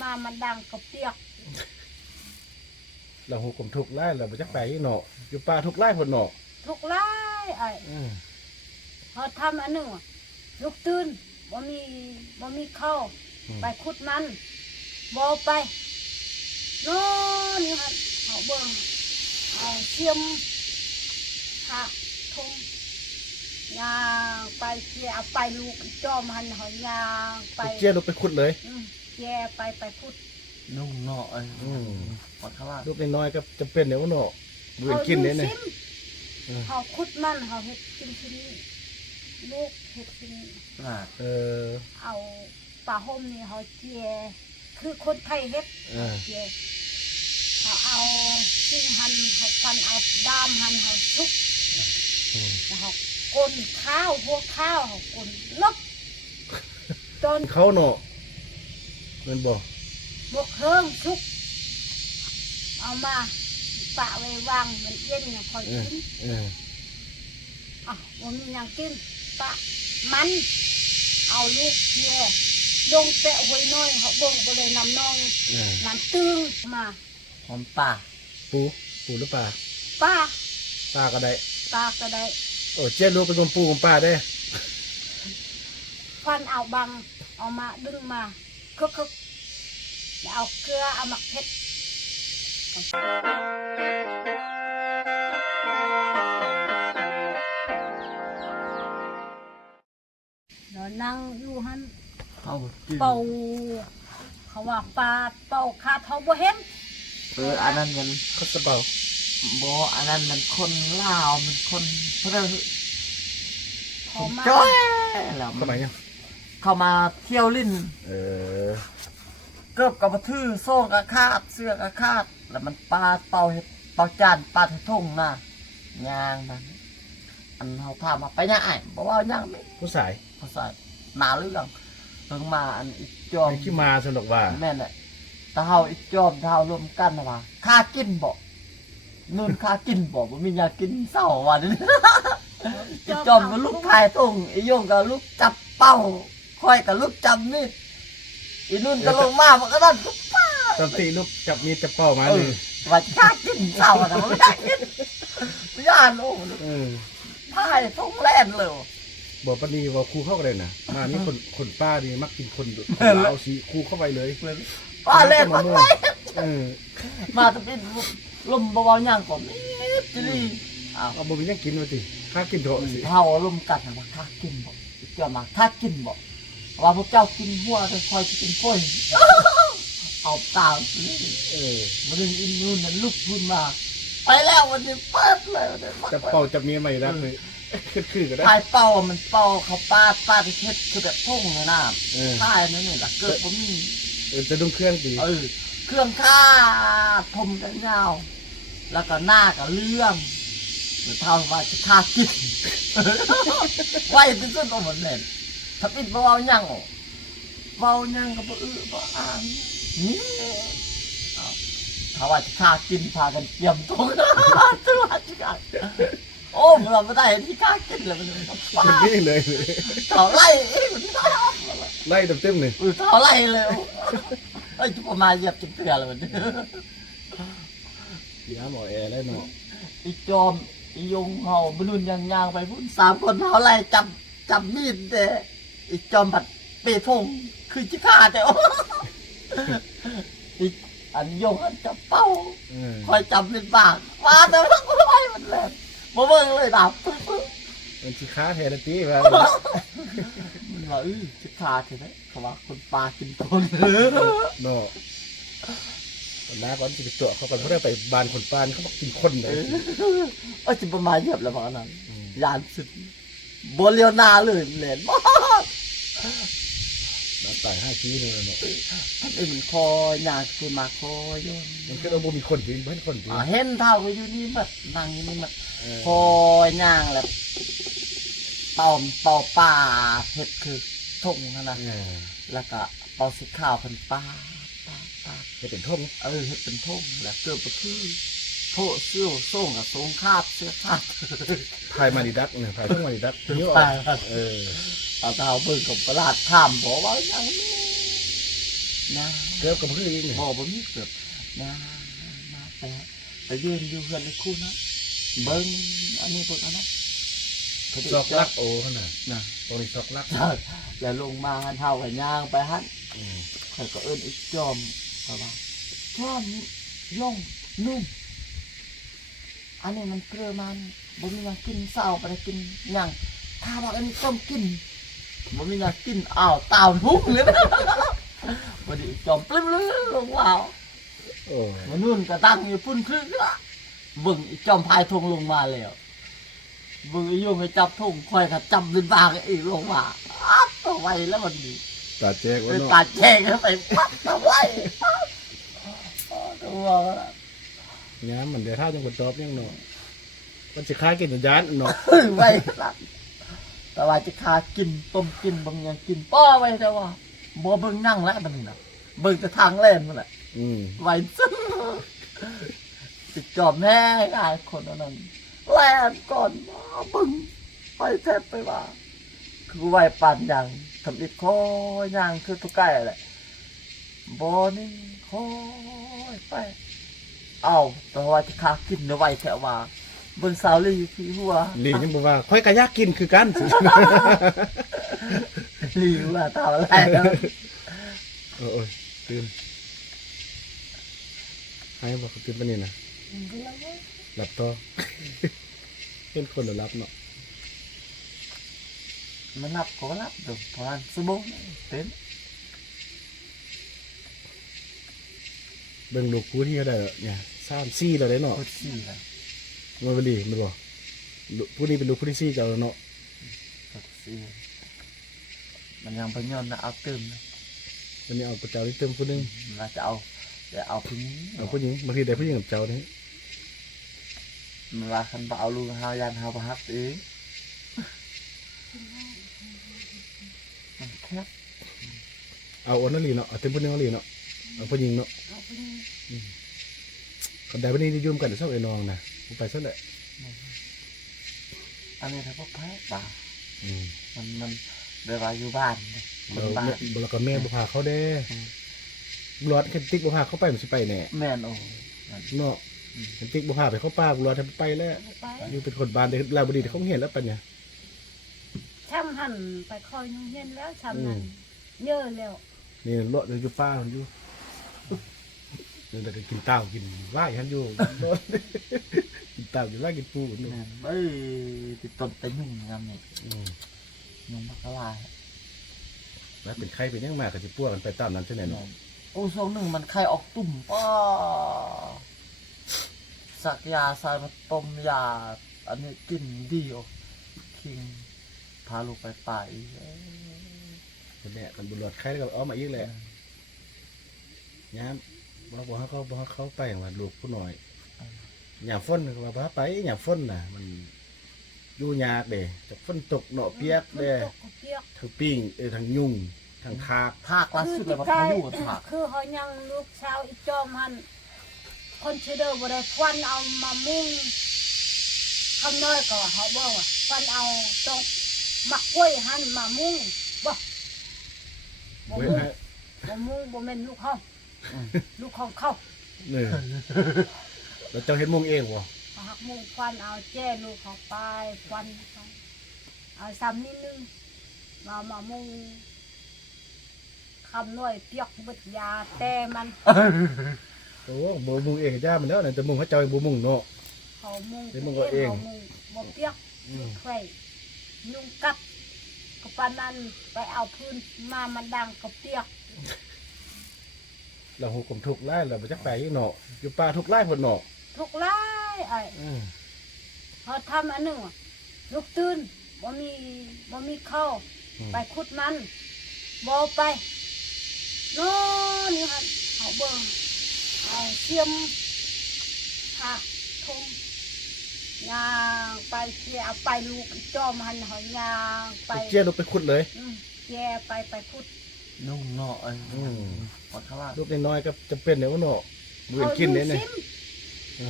มามันดังกระเปียกเราหูกลมทุกไล่เราไปจักไปเนาะอยู่ป่าทุกไล่คนเนาะทุกไล่ไอ้เขาทำอันหนึ่งลุกตื่นบ่มีเข้าไปขุดมันบ่ไปโน่นนี่ฮะเขาเบิ่งเอาเสียมหักทงยางไปเจียเอาไปลูกจอมหันหอยยางไปเจี๊ยลูกไปขุดเลยเจียไปขุดนุ่งเนาะปอดข้างล่างลูกน้อยๆก็จะเป็นเดี๋ยวเนาะเบื่อกินเนี่ยเขาขุดมันเขาเห็ดกินที่นี่ลูกเห็ดที่นี่เอาปลาห่มนี่เขาเจียคือคนไทยเห็ดเจียเขาเอาชิ้นหันเขาฟันเอาด้ามหันเขาชุบแล้วเขากลนข้าวพวกข้าวเขากลนลบจนเขาเนาะมันบอกบวกเครื่องชุบเอามาปะไว้วางมันเย็นเนี่ยคอยกินวันมีอย่างกินปะมันเอาลูกเชี่ยลงเตะหวยน้อยเขาบ่งไปเลยน้ำนองน้ำตึงมาหอมป่าปูหรือปลาปลาก็ได้โอ้เจ้าลูกเป็นคนปูของปลาได้ฟันเอาบังเอามาดึงมาคึกเอาเกลือเอาหมักเผ็ดเรานั่งอยู่หันเป่าเขาว่าปลาเป่าคาเท้าบ่เห็นอันนั้นมันก็สะเป่าบ่อันนั้นมันคนลาวมันคนเพราะเราจ้อยแล้วทำไมเนี่ยเข้ามาเที่ยวลิ้นเกือบกับทื่อโซ่กระคาดเสื้อกระคาดแล้วมันปลาเป่าเห็ดเป่าจานปลาทุ่งน่ะยางนั้นอันเขาพามาไปย่างไอ้บอกว่าย่างไม่ผู้สายมาเรื่องถึงมาอันอีจอมที่มาสนุกว่าแม่เนี่ยตาเฮาอีจอมเฮารวมกันนะว่าค่ากินบอกนู่นค่ากินบอกว่ามีอยากกินเศร้าวันนี้อีจอมก็ลูกพายทุ่งอีโยงก็ลูกจับเป้าค่อยกับลูกจับมีดอีนุ่นก็ลงมามันก็นั่นก็ป้าตอนตีลูกจับมีดจับเป้ามาเลยว่าค่ากินเศร้าแต่ไม่ได้กินย่านโอ้พายทุ่งแล่นเลยบอกปนีว่าครูเข้ากันเลยนะมานี่คนป้าดีมักกินคนเอาสีครูเข้าไปเลยป้าเล่นมาจะเป็นลมเบาๆย่างก่อนจีรีเอาบ่มียังกินมาสิข้ากินเถอะสิเฮาลมกัดมาข้ากินบอกเจ้ามาข้ากินบอกว่าพวกเจ้ากินหัวจะคอยจะกินกล้วยเอาตามันเป็นอินนูนนั่นลุกขึ้นมาไปแล้ววันนี้เปิดเลยจะเป่าจะมีใหม่รักเลยคือก็ได้พายเป่ามันเป่าเขาปาที่เฮ็ดคือแบบพุ่งเลยนะพายนั่นนี่แหละเกิดผมมีจะดุ้งเครื่องดีเครื่องข้าทมกันยาวแล้วก็หน้ากับเรื่องหรือเท่าว่าจะฆ่ากินไว้ที่สุดเอาหมดเลยถ้าปิดเบาๆยังเบายังก็บ่บ่อ่านนี่ถ้าว่าจะฆ่ากินพากันเตรียมตัวตัวจะโอ้เราไม่ได้ที่ฆ่ากินเลยมันนี่เลยเท่าไรไล่เต็มเลยเท่าไรเลยไอ้จุกมาเหยียบจุกเตือเลยมันย้าหมอแอร์ได้เนาะอีจอมอียงเห่าบรุนยางไปพุ่น3 คนเท่าไรจับมีดเด้อีจอมบัดเปทงคือจิฆ่าแต่อีอันยงอันจับเป้าคอยจับเป็นปากมาแต่ว่ากูไล่มันเลยบ่เบิ่งเลยดับมันจิฆ่าแทนตีว่ามันว่าจิฆ่าใช่ไหมเขาว่าคนปลากินคนเนาะน้าก่อนจะไปตัวเขาก่อนเขาได้ไปบานคนปานเขาบอกกินคนเลยจะประมาณเยียบแล้วมั้งนั้นยานสุดบเลียวนาเลยเหม็นมากน้ำตาย5 ปีเลยเนาะท่านอื่นคอยยาคือมาคอยย้อนมันก็ต้องมีคนจริงเพื่อนคนจริงเห็นเท่าก็อยู่นี่แบบนั่งอยู่นี่แบบคอยย่างแหละเป่าป่าเห็ดคือทุ่งนั่นนะแล้วก็เป่าสีขาวเป็นป่าเห็ดเป็นทุ่งเห็ดเป็นทุ่งแล้วเกิดไปที่โถเสื้อส่งกับทรงคาบเสื้อคาบพายมาดิดักเนี่ยพายต้องมาดิดักเยอะเอาเท้าเบิ่งกับประหลาดข้ามบอกว่าอย่างนี้นะ เกือบกับเพื่อนอีกนี่ บ่มีเกือบมาไปยืนอยู่เพื่อนในคู่นะเบิ้งอันนี้พวกนั้นนะ ซอกลักโอ้ขนาด นะ ตรงนี้ซอกลัก แล้วลงมาหันเท้าหันย่างไปหันข่อยก็เอิ้นอีกจอมก็ว่าจอมลงนุ่มอันนี้มันเกลือมันบ่มีมากินเศร้าไปกินหยังถ้าว่าอันนี้ต้มกินบ่มีมากินอ้าวตาวทุกเลยนะบ่ได้จอมปลิ้มลงว้าว โอ้ มันนู่นก็ตั้งอยู่พุ่นครึ่งละเบิ่งอีจอมพายธงลงมาแล้วเบิ่งอีโยงไปจับธงค่อยก็จับเป็นบางอีกลงมาอ้าวตัวไวแล้วมันนี่ ตาแจ๊ก ไป ว่าเนาะ ตัดแช่งเข้าไปปั๊บตัวไวตัว ย้ำมันเดี๋ยวท่าจังกดตอบยังเนาะมันจะคล้ายกินสัญญาณเนาะ ไวครับแต่ว่าจะคากินต้มกินบางอย่างกินป้อไว้แต่ว่าบ่เบิ่งนั่งแล้วมันนี่นะเบิ่งแต่ทางเล่นมันแหละ ไว้ซึ้งติดจอบแม่ไอ้คนนั้นแล่นก่อนมาบึ้งไปแทบไปว่าคือไหวปั่นอย่างทำอิดคอยย่างคือทุกไก่แหละบอนี่คอยไปเอาแต่ว่าจะคากินเอาไว้แถวว่าเบิ่งสาวลีที่หัว ลียังบอกว่าค่อยกะยากกินคือกัน ลีว่าทำอะไรแล้ว โอ้ยตื่นให้บอกเขาตื่นปะนี่นะหลับต่อ เป็นคนหรือรับเนาะ มันรับก็รับดูเพราะสมองเต็ม เบิ่งลูกกูที่เขาได้เนี่ย3-4แล้วได้เนาะ โคตรซี่เลย มาบดีมันบอกผู้นี้เป็นลูกผู้ที่4เจ้าแล้วเนาะ โคตรซี่มันยังพยอนนะเอาเติมนะ วันนี้เอากับเจ้าที่เติมผู้หนึง เราจะเอาผู้หญิง เอาผู้หญิงบางทีได้ผู้หญิงกับเจ้านี่ มันว่าคันบ่เอาลูกเฮายันเฮาบ่ฮักเองมันแคบ เอาอันนั้นลีเนาะเอาเต็มผู้หนึงเอาลีเนาะเอาผู้หญิงเนาะ เอาไปนี่ คนใดวันนี้นิยมกันชอบไอ้น้องนะผมไปซะแหละ อันนี้ถ้าพวกแพ้ป่า อืม มันเวลาอยู่บ้านเนี่ยค เรา นบ้าน แล้วก็แม่บุพาเขาเด้รถแคนติ๊กบุพาเขาไปมันสิไปแน่ แม่นโอ้นั่น เนาะแคนติ๊กบุพาไปเขาป้ารถทำไปแล้ว เอาไป อยู่เป็นคนบ้านเด็กลาบดีเขาเห็นแล้วปัญญา ช่างหันไปคอยยุ่งเย็นแล้วช่างนั้นเยอะแล้ว นี่รถอยู่ป้ามันอยู่นี่แต่ก็กินเต้ากินว่ายหันอยู่ กินเต้ากินว่ายกินปูนู่น แม่นเอ้ยติดต้นไปยุ่งงามนี่ยุ่งบักกะลาย แล้วเป็นไข้เป็นยังมากกับจิป้วกันไปตามนั้นใช่ไหมเนาะ โอ้ทรงหนึ่งมันไข้ออกตุ่มป้าสักยาใส่มาต้มยาอันนี้กินดีอ่ะคิงพาลูกไปป่าอีก เป็นแน่กันบุรุษไข้แล้วก็เอามาอีกแหละย้ำบอกเขาไปว่าลูกผู้น้อยอย่าฝนว่าพาไปอย่าฝนน่ะมันอยู่ยากเด้จากฝนตกเนาะเปียกเด้ ตกก็เปียก ทั้งปิ้งทั้งยุ่งทั้งคาก ภาคล่าสุดเลยว่า ใกล้ พายุถาก คือเขายังลูกชาวอีจอมหันคนชื่อเดิมบ่ได้ควันเอามามุ่งคำน้อยก็เขาบอกว่าควันเอาตรงมะกล้วยหันมามุ่งบ่บ่ เว้ย มุ่ง ฮะ บ่มุ่งบ่แม่นลูกเขาลูกของเขา เนี่ยแล้วเจ้าเห็นมุงเองวะ เอาหักมุ่งควันเอาแจ้ลูกเขาไปควันไปเอาซ้ำนิดนึงมามุ่งคำน้อยเปียกเบิดยาแต่มัน โอ้โบมุงเองจ้ามันแล้วเนี่ยจะมุงเขาเจ้าเองโบมุงเนาะ เขามุ่ง เดี๋ยวมึงก็เอง เขามุ่งบ่เปียกใครยุงกัดก็ปานนั้นไปเอาพื้นมามันดังก็เปียก เราหูกลมทุกไล่เราไปจักไปเนาะอยู่ป่าทุกไล่คนเนาะ ทุกไล่ไอ้เขาทำอันหนึ่งอะลูกตื่นบ่มีข้าวไปขุดมันบ่ไปโน่นนี่ฮะเขาเบิ่งเอาเสียมหักทงยางไปเจียเอาไปลูกจอมหันหอยยางไป เจี๊ยลูกไปขุดเลย เจียไปขุด นุ่งเนาะไอ้ปักกะลา ลูกน้อยๆก็จะเป็นเนี่ยวะเนาะเบื่อกินเนี่ย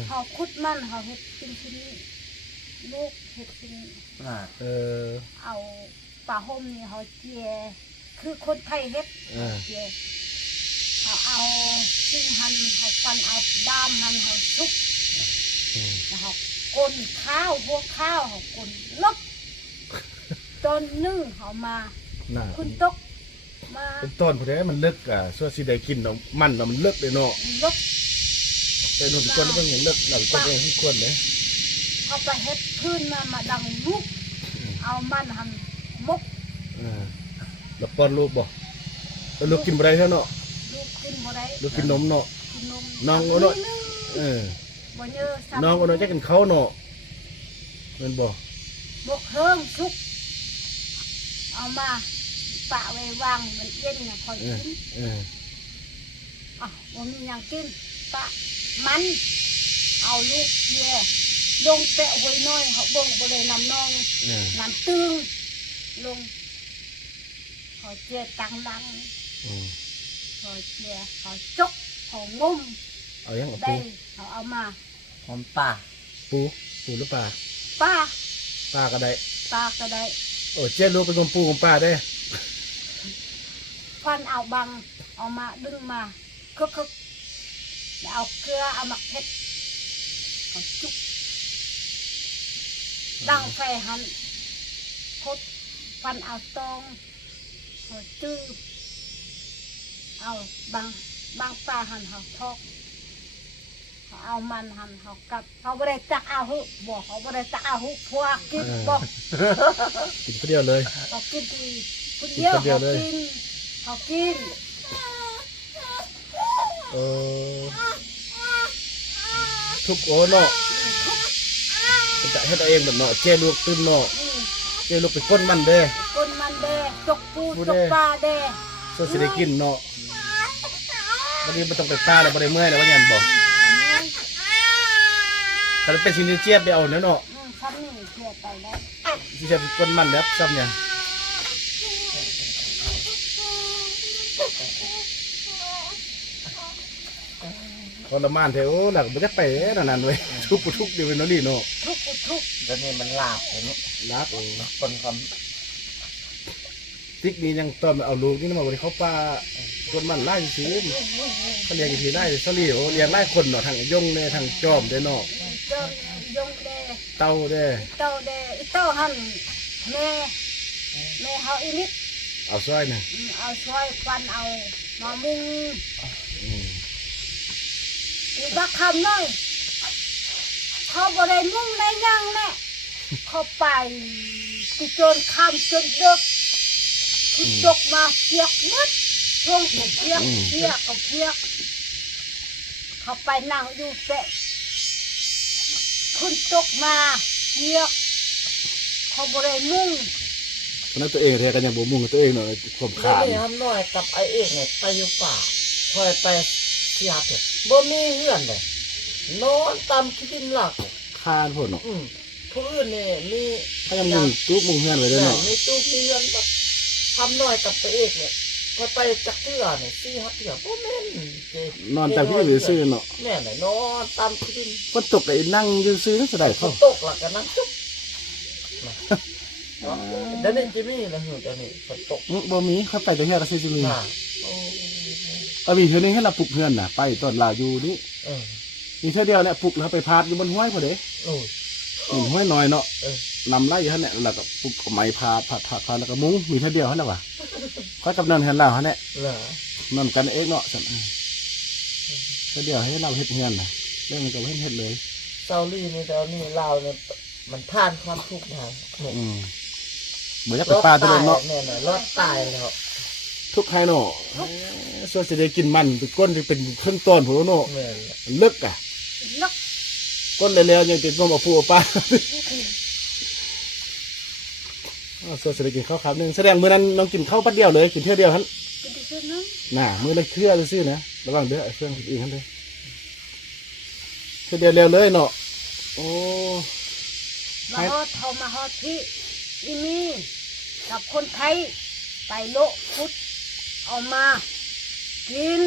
เขาขุดมันเขาเฮ็ดเป็นชิ้นลูกเฮ็ดเป็น น่ะ เออ เอาปลาห่มนี่เขาเจียคือคนไทยเฮ็ดเจียเขาเอา ซึ่งหันเขาฟันเอาดามหันเขาชุบเขากลนข้าวหัวข้าวเขากลนลบจนนึ่งเขามา น่ะ คุณตกมา เป็นต้นผู้ใดมันเลิกอ่ะส่วนสิได้กินเนาะมันเนาะมันเลิกเลยเนาะ ลบ แต่หนุ่มคนนั้นยังเลิกหลังคนเองทุกคนเลย เอาไปเฮ็ดพื้นมาดังลุกเอามันหันมก แล้วป้อนลูกบ่แล้วลูกกินบ่ได้เท่าเนาะ ลูกกินบ่ได้ ลูกกินนมเนาะ กินนม น้องเอาหน่อย นึง บ่เยอะ น้องเอาหน่อยจะกินข้าวเนาะแม่นบ่ บกเฮิงทุกเอามาปะไว้วางมันเย็นน่ะคอยกินบ่มีหยังกินปะมันเอาลูกเย่ลงแปะไว้น้อยเขาบ่งบ่เลยนำน้องนำตึงลงเขาเจียตังดังเขาเจียเขาจกเขางุ่ม เอายังเอา ได้ ปู เขาเอามา หอมป่า ปูหรือปลา ป้า ปลาก็ได้ ป้าก็ได้ โอ้เจ้าลูกเป็นคนปูของปลาได้ ฟันเอาบังเอามาดึงมาคึกแล้วเอาเกลือเอามาเผ็ดเขาจุกดังไฟหันพดฟันเอาตองเขาจื้อเอาบางปลาหันเขาทอกเขาเอามันหันเขากัดเขาไม่ได้จักเอาหุบอกเขาไม่ได้จักเอาหุพวกกินบอก กินคนเดียวเลย เขากินดีคนเดียว กินคนเดียว เขา เลย กินเขากิน ทุกโอ้เนาะเป็นแต่ให้ตัวเองแบบเนาะเจ้าลูกตื่นเนาะเจ้าลูกไปก้นมันเด้ คนมันแดจกปู ปู จ แด กปลาแด ส่วนสิได้กินเนาะวันนี้มันต้องไปปลาแล้วบ่ได้เมื่อยแล้วว่าอย่างบอกถ้าเป็นสิ่งที่เจี๊ยบไปเอาเนาะ ฉันนี่เกลียดไปแล้ว ที่จะก้นมันแล้วซ้ำเนี่ยทรมานเถอะโอ้หลักมันจะไปนานๆเว้ยทุกเดียวเนาะนี่เนาะ ทุก แล้วนี่มันลาบเลยเนาะ รักโอ้ คนความ ติ๊กนี่ยังตอนเอาลูกนี่มาวันนี้เขาปลาคนมันไล่ซื้อเขาเลี้ยงทีไล่เขาเลี้ยงเลี้ยงไล่คนเนาะทางยงเลยทางจอมได้เนาะ เจ้ยงแด เต้าได้ เต้าแดเต้าหันแม่เขาอีนิด เอาสร้อยนะ เอาช่วยฟันเอามามุงอีกบักคำน้อยเขาบ่ได้มุ่งในยังแน่เขาไปติจนคำจนเด็กคุณจกมาเปียกมัดช่วงผมเปียกเขาเปียกเขาไปนั่งอยู่เปะคุณจกมาเปียกเขาบ่ได้มุ่ง เพราะนั้นตัวเองเรียกกันอย่างบ่มุ่งกับตัวเองเนาะข่ม เดี๋ยว ขาด นี้ทำน้อยกับไอ้เอกเนี่ยไปอยู่ป่าคอยไปเสียเถอะบ่มีเงื่อนเลยนอนตามที่ดินหลัก คานพ่นเนาะ ผู้อื่นเนี่ยมี ถ้ายังมุ่งตู้มุ่งเฮือนไว้ด้วยเนาะ มีตู้มีเงินแบบทำน้อยกับไอ้เอกเนี่ยคอยไปจักเทื่อเนี่ย4-5เทื่อบ่แม่นเจ นอนแต่พี่หรือซื้อเนาะ แม่น่ะนอนตามที่ดิน ฝนตกไอ้นั่งอยู่ซื้อนั่นแสดง ฝ เขา นตกหลักกันนั่งจุ๊บเดี๋ยวนี้จะมีแล้วเดี๋ยวนี้ฝนตก บ่มีเขาไปแต่เฮือนก็ซื้อจุลี น่ะโอ้ เอามีเท่านี้ให้เราปลุกเฮือนน่ะไปตอนลาอยู่นี่ เออ มีเท่าเดียวเนี่ยปลุกแล้วไปพาดอยู่บนห้วยพอดี โอ้ หินห้วยน้อยเนาะ เออ นำไล่อยู่ท่านเนี่ยแล้วก็ปลุกเอาไม้พาดแล้วก็มุ้งมีเท่าเดียวท่านแล้ววะค่อยกับนอนเฮือนเราท่านเนี่ย เหรอน อนกันเองเนาะสั่นเท่าเดียวให้เราเฮ็ดเฮือนน่ะเรื่องมันก็เฮ็ดเลย เซาลี่นี่ตอนนี้ลาวเนี่ยมันผ่านความทุกข์มาเนี่ย เหมือนจะไปปลาตัวเนาะ เนี่ยรอดตายแล้ว ทุกใครเนาะส่วนจะได้กินมันเป็นก้นที่เป็นขั้นตอนผมเนาะ แม่น เลิกอ่ะ ลัก ก้นแล้วยังติดนมเอาผู้เอาปลาส่วนจะได้กินข้าวครับนึงแสดงเมื่อนั้นน้องกินข้าวปัดเดียวเลยกินเท่าเดียวฮั่น กินที่นั้น น่ะมือละเครือซื่อๆนะระวังเด้อเครื่องอื่นฮั่นเลยเท่าเดียวเร็วเลยเนาะโอ้ มาฮอดเขามาฮอดที่อีนี่กับคนไทยไปโลพุดเอามากิน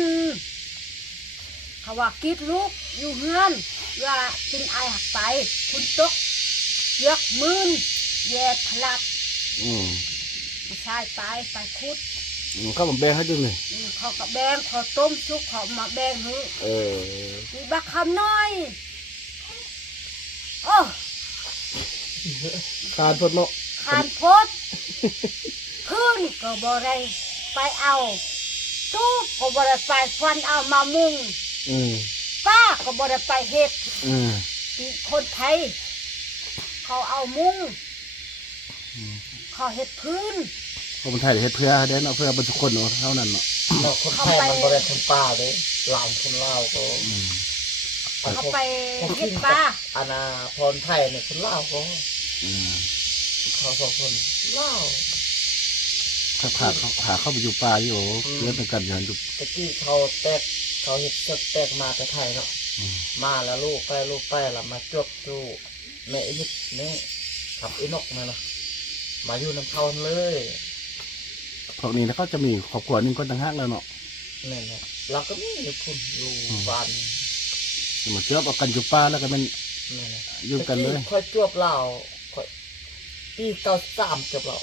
เขาว่ากินลูกอยู่เฮือนว่ากินไอหักไปคุณตกเยกมืนแย่ทลัด อืม ผู้ชายไปคุด เขามาแบ่งให้ดูเลย เขาก็แบ่งเขาต้มซุปเขามาแบ่งให้ มีบักคำน้อยโอ้ ขาดพดเนาะ ขานพดพื้นก็บ่ได้ไปเอาตู้ก็บ่ได้ไปฟันเอามามุง อืม ป้าก็บ่ได้ไปเฮ็ด อืม ที่คนไทย เขาเอามุงเขาเฮ็ดพื้น คนไทยเฮ็ดเพื่อเด้เนาะเพื่อบรรทุกคนเนาะเท่านั้นเนาะ เราคนไทยมันบ่ได้คนป่าเด้ลาวคนลาวก็ เขาไปเฮ็ดป้า อาณาพรไทยเนี่ยคนลาวก็ เขาสองคนลาว ถ้าขาเข้าไปอยู่ป่าอยู่เพื่อเป็นการย้อนอยู่ ตะกี้เขาแตกเขาเฮ็ดสแตกมาแต่ไทยเนาะมาแล้วลูกไปแล้วมาจบจูแม่อิดนี่ขับอินกมาเนาะมาอยู่น้ำเขาเลย พวกนี้แล้วเขาจะมีครอบครัวหนึงคนต่างหากแล้วเนาะ นั่นแหละเราก็มีอยู่คุณอยู่บ้าน มาเชื่อเอากันอยู่ป่าแล้วก็มัน นั่นแหละ อยู่กันเลย ค่อยจวบเราค่อยปี93จบเรา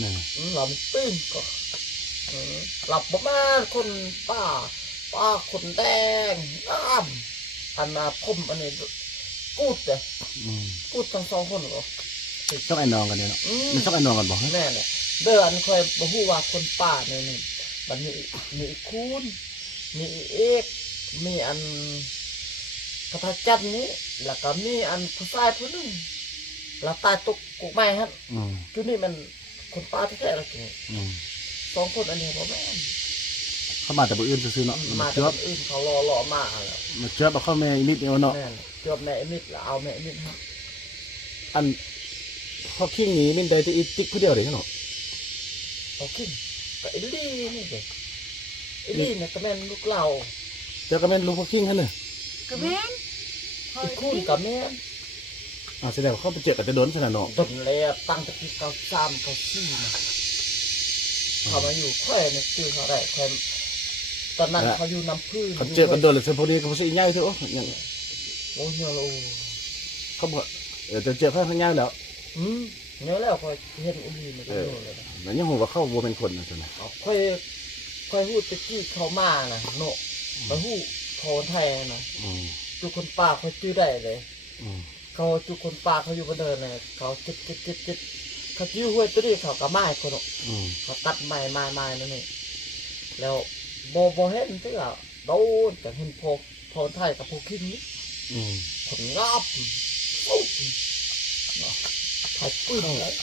นี่ เราปิ้งก็หลับประมาณคนป้าคนแดงน้ำอันนาพมอันนี้กูดเลย กูดทั้งสองคนเหรอ ต้องไอ้นองกันเนี่ยเนาะมันต้องไอ้นองกันบอกให้ แม่เนี่ยเดินคอยบอกว่าคนป่าเนี่ยนี่มันมีอีคูนมีอีเอกมีอันพระธาตุจันทร์นี้แล้วก็มีอันผู้ชายผู้หนึงแล้วตายตกกุกไม้ฮะจุดนี้มันคนป่าแท้ๆแล้วจริงสองคนอันนี้บ่แม่น เข้ามาแต่บ่อื่นซื่อๆเนาะ มา เชื่ จา อก อื่นเขารอมาแล้ว มาเชื่อเอาเข้าแม่นิดเดียวเนาะ แม่นจบแม่มิดแล้วเอาแม่มิดฮะ อันพอคิงนี้มันได้ที่อีติ๊กผู้เดียวเลยเนาะ เอาขึ้นก็ไอ้ลี่นี่เด็กไอ้ลี่เนี่ยก็แม่นลูกเรา เจ้าก็แม่นลูกพอคิงคั่นน่ะ ก็แม่น ไอ้คุณกับแม่น แสดงว่าเขาไปเจอกันแต่โดนซะแล้วเนาะ ตนแล้วตั้งแต่ปี93 94นะเขามาอยู่ค่อยเนี่ยชื่อเขาได้ค่อยตอนนั้นเขาอยู่น้ำพื้น เขาเจอกันโดนเลยซะพอดีก็บ่สิใหญ่เถอะอย่าง โอ้ยโอ้ เขาบอกจะเจอเขาข้างใหญ่แล้ว เนี่ยแล้วค่อยเห็นอีลี่มันก็อยู่เลยนะ แล้วยังฮู้ว่าเขาบ่เป็นคนนะซั่นน่ะ ค่อยพูดตะกี้เขามานะโน่ไปพูดโพนไทยนะจุคนป่าเขาชื่อได้เลยเขาจุคนป่าเขาอยู่บนเดินเลยเขาจิตเขาจิ้วห้วยตัวนี้เขาก็ไม้คนเนาะเขาตัดไม้นั่นนี่แล้วโบเห็นที่ละโดนแต่เห็นโพนไทยกับโพคิดนี้ผมงับปุ๊บถ่ายปื้นเลย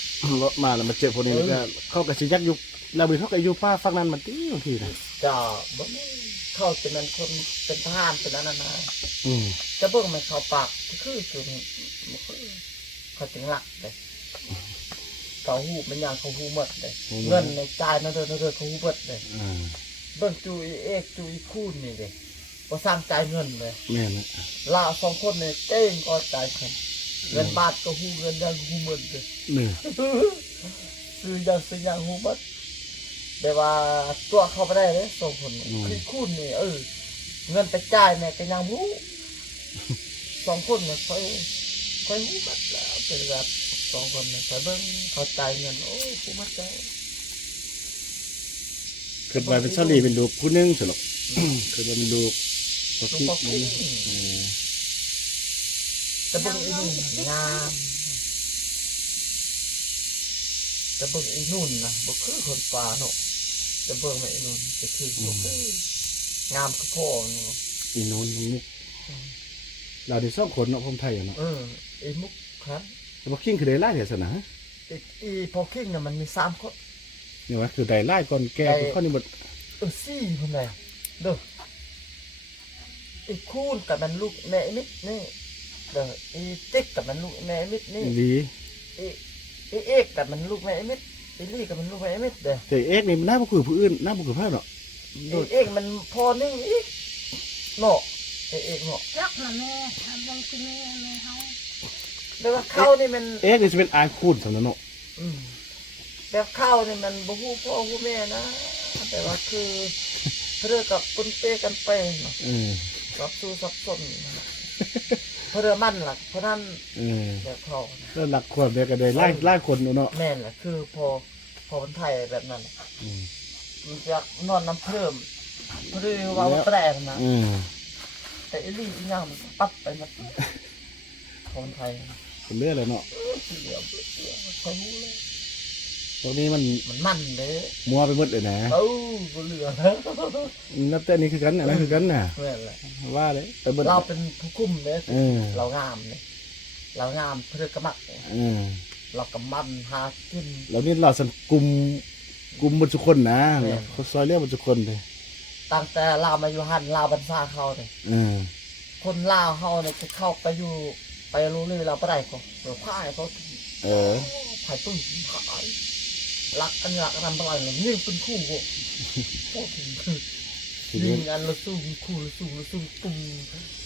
รถมาแล้วมาเจอพวกนี้ก็เขาก็สิยักอยู่แล้วมีเขาก็อยู่ป่าฝั่งนั้นมันติบางทีน่ะ จะบ่มีเขาเป็นนั้นคนเป็นทหารเป็นนั้นนะจะเบิ่งมันเขาปากคือเขาถึงหลักเลยเขาหูเป็นอย่างเขาหูหมดเลยเงินในจ่ายนั่นเด้อเขาหูหมดเลยเบิ่งจูอีเอกจูอีคูนนี่เลยพอสร้างจ่ายเงินเลย แม่นน่ะ ลาวสองคนเนี่ยเก่งก็จ่ายเงินบาทก็หูเงินยังหูหมดเลย นี่ ซื้อยังหูหมดแต่ว่าตัวเขาไปได้เลยสองคนคือคูนนี่เงินไปจ่ายเนี่ยก็ยังหูสองคนเนี่ยค่อยหูหมดแล้วเป็นแบบสองคนเนี่ยไปเบิ่งเขาจ่ายเงินโอ้หูหมดใจ เกิดมาเป็นซาลีเป็นลูกผู้หนึงซั่นหรอกเกิดมาเป็นลูกพอ ลูก คิง พ่อคิงแต่เบิ่งอีนี่งามแต่เบิ่งอีนุ่นนะบ่คือคนป่าเนาะแต่เบิ่งไอ้นุ่นจะคือบ่คืองามคือพ่อเนาะ อีโนนมุกเราได้2คนเนาะผมไทยเนาะ ไอ้มุกครับ แต่พอคิงคือได้หลายเท่าซั่นน่ะ อีพอคิงเนี่ยมันมี3คน นี่ว่าคือได้หลายก่อนแก่คนนี้บ่ 4คนเลยเด้ออีคูนกับมันลูกแม่มิดนี่เด้ออีติ๊กกับมันลูกแม่มิดนี่ ดี อีเอกกับมันลูกแม่มิดอีลี่กับมันลูกแม่มิดเด้อ แต่เอ็กนี่มันน่าบ่คือผู้อื่นน่าบ่คือไผเนาะ อีเอกมันพอนึงอีกเนาะไอ้เอกเนาะ รักนะแม่ทำบังคือแม่เฮา แต่ว่าเข้านี่มัน เอ็กนี่สิเป็นอายคูนซั่นน่ะเนาะ แบบเข้านี่มันบ่ฮู้พ่อฮู้แม่นะแต่ว่าคือเรื่องกับปนเปกันไปเนาะสับสู้สับสนเพราะเรื่องมันล่ะเพราะนั้นแบบเขา แล้วหลักความเดียวก็ได้หลายคนเนาะ แม่นล่ะคือพอมันไทยแบบนั้น มันจะนอนน้ำเพิ่มพอดีว่าแปลกนะแต่อีลี่อีหยังมันปัดไปหมดคนไทย เป็นเรื่องเลยเนาะ เดี๋ยวเขารู้เลย ตรงนี้มัน มันเลย มัวไปหมดเลยนะ ก็เหลือ นับแต่นี้คือกันนะนั่นคือกันน่ะ เมื่อไร ว่าเลยไปหมด เราเป็นผู้คุมเนี่ย อ เรางามเนี่ยเรางามเพื่อกระมักเนี่ย เรากำมันหากิน แล้วนี่เราสังกลุ่มบรรจุคนนะ แม่น เขาซอยเรียกบรรจุคนเลย ตั้งแต่ลาวมาอยู่หันลาวบรรษาเขาเนี่ยคนลาวเขาเนี่ยจะเข้าไปอยู่ไปรู้เลยเราไปได้เขาเดี๋ยวพ่ายเขา ถ่ายตุ้ยถ่ายรักกันรักกันอะไรเนี่ยนี่เป็นคู่กูโอ้โห ที ยิ นี้ งอันละสู้คู่ละสู้ปุ่ม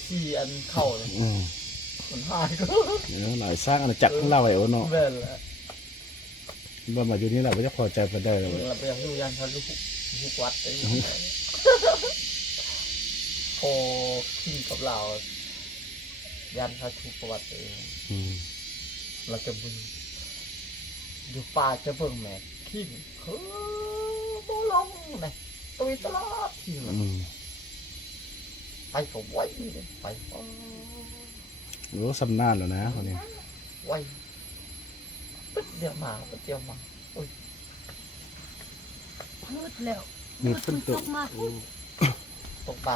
สี่อันเข่าเลยมันหายก็ หน่อยสร้างอาณาจักรของเราไอ้โอเนาะ เว้นแหละ ว่ามาอยู่นี่แหละไม่จะพอใจไปได้เลย เราไปอยู่ยันเขาลูกวัดไอ้พอขึ้นกับเรายันเขาถูกประวัติเองเราจะบึงอยู่ป่าจะเบิ่งแม่ขี้คือโบลงเลยตุยตลอดที่ไปก็ไว้เลยไป รู้สำนานแล้วนะคนนี้ ไว้ปึ๊ดเดียวมาปึ๊ดเดียวมาโอ้ย มืดแล้ว มีฝนตก มา ตกปลา